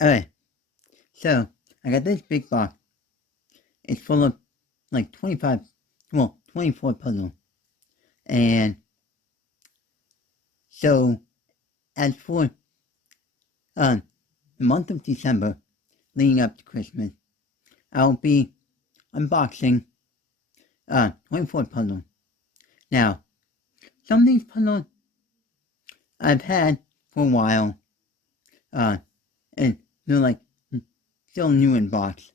Alright, so I got this big box. It's full of like 24 puzzles. And so, as for the month of December leading up to Christmas, I'll be unboxing 24 puzzles. Now, some of these puzzles I've had for a while, and they're like still new in box.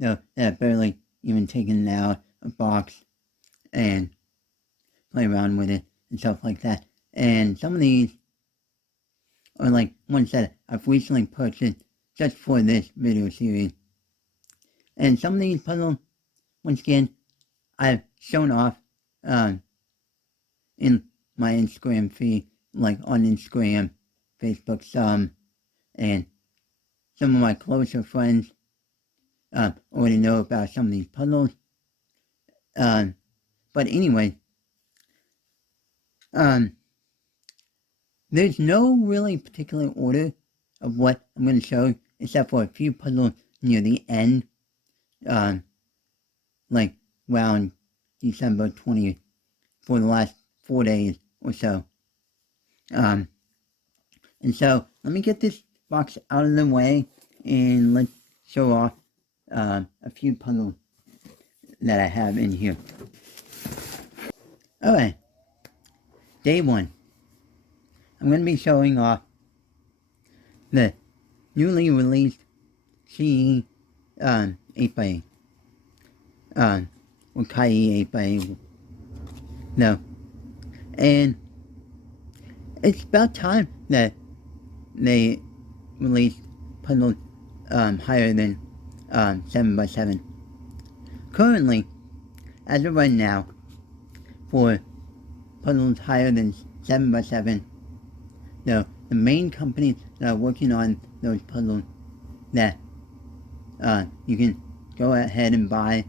Though I've barely even taken it out of box and play around with it and stuff like that. And some of these are like ones that I've recently purchased just for this video series. And some of these puzzles, once again, I've shown off in my Instagram feed, like on Instagram, Facebook some, and some of my closer friends already know about some of these puzzles. But anyway, there's no really particular order of what I'm going to show, except for a few puzzles near the end, like around December 20th, for the last 4 days or so. And so, let me get this box out of the way, and let's show off a few puzzles that I have in here. Alright, day 1. I'm going to be showing off the newly released CE 8x8. Or Kai 8x8. No. And it's about time that they released puzzles higher than 7x7. Currently, as of right now, for puzzles higher than 7x7, the main companies that are working on those puzzles that you can go ahead and buy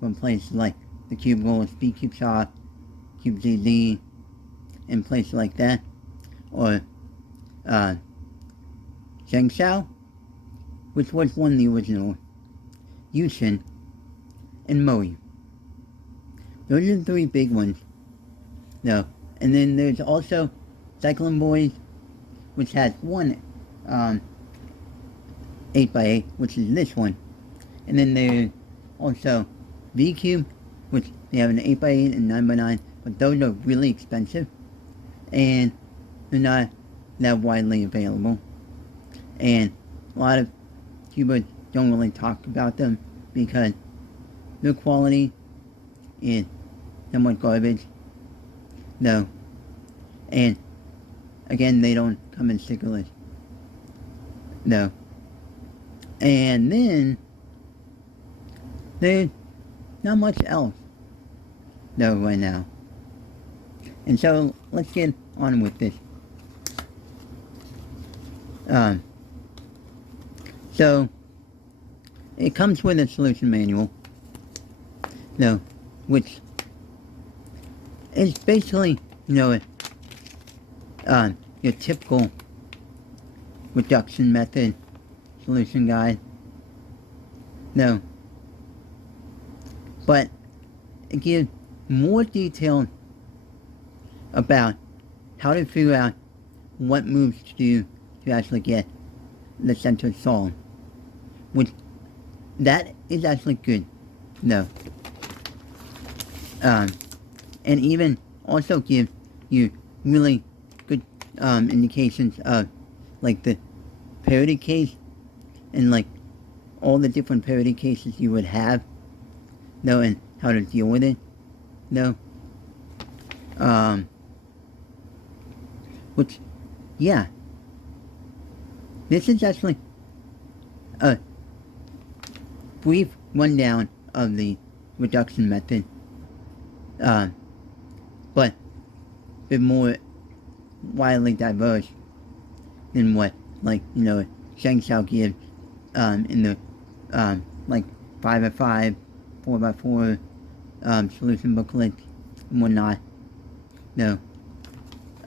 from places like the Cube Gold, Speed Cube Shop, Cube ZZ, and places like that, or Shengshao, which was one of the original, Yushin, and Moe. Those are the 3 big ones. No. And then there's also Cyclone Boys, which has one 8x8, which is this one. And then there's also V-Cube, which they have an 8x8 and 9x9, but those are really expensive, and they're not that widely available. And a lot of cubers don't really talk about them because their quality is somewhat garbage. No. And again, they don't come in stickerless. No. And then there's not much else though right now. And so let's get on with this. So it comes with a solution manual. No, which is basically, your typical reduction method solution guide. No. But it gives more detail about how to figure out what moves to do to actually get the center solved. Which, that is actually good. No. And even also gives you really good indications of like the parity case and like all the different parity cases you would have, no, and how to deal with it, no. Which, yeah, this is actually a brief rundown of the reduction method, but a bit more widely diverse than what, like, Sheng Xiao gives in the like 5x5, 4x4 solution booklet and whatnot. No.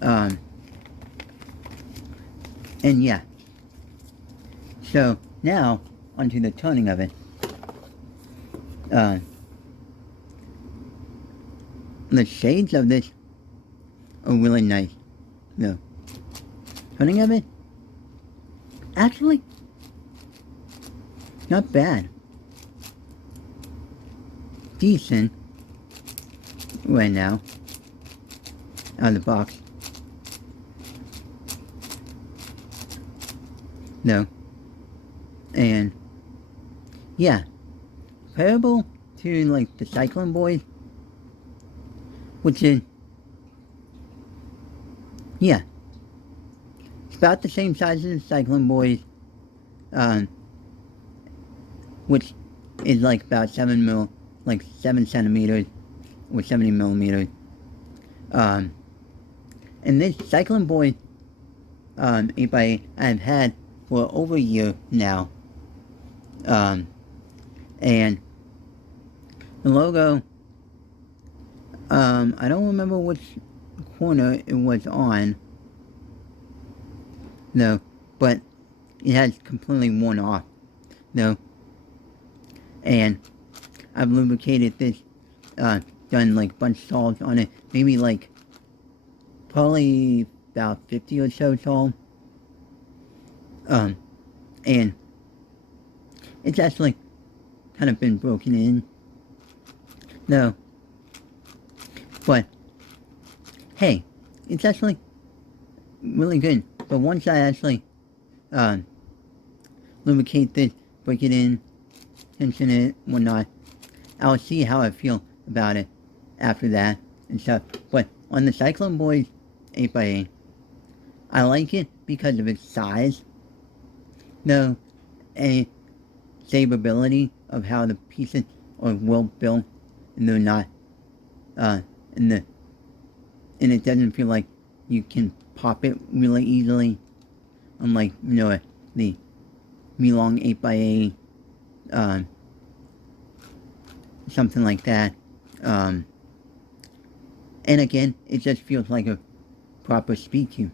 And yeah. So now onto the toning of it. The shades of this are really nice. The toning of it, actually, not bad. Decent right now, out of the box. No. And, yeah, comparable to, like, the Cyclone Boys, which is, yeah, it's about the same size as the Cyclone Boys, which is like about 7 centimeters, or 70 millimeters. And this Cyclone Boy 8x8 I've had for over a year now. And the logo, I don't remember which corner it was on, no, but it has completely worn off, no. And I've lubricated this, done like a bunch of salts on it, maybe like, probably about 50 or so salt. And it's actually kind of been broken in, no, but hey, it's actually really good. But once I actually lubricate this, break it in, tension it, whatnot, I'll see how I feel about it after that and stuff. But on the Cyclone Boys 8x8, I like it because of its size, no, and stability of how the pieces are well built, and they're not, and it doesn't feel like you can pop it really easily, unlike, the Milong 8x8, something like that. And again, it just feels like a proper speed cube.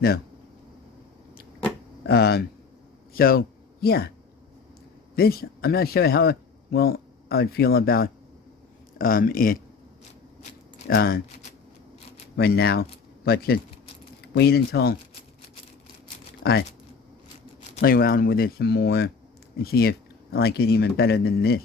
No. So, yeah. This, I'm not sure how well I would feel about, it, right now. But just wait until I play around with it some more and see if I like it even better than this.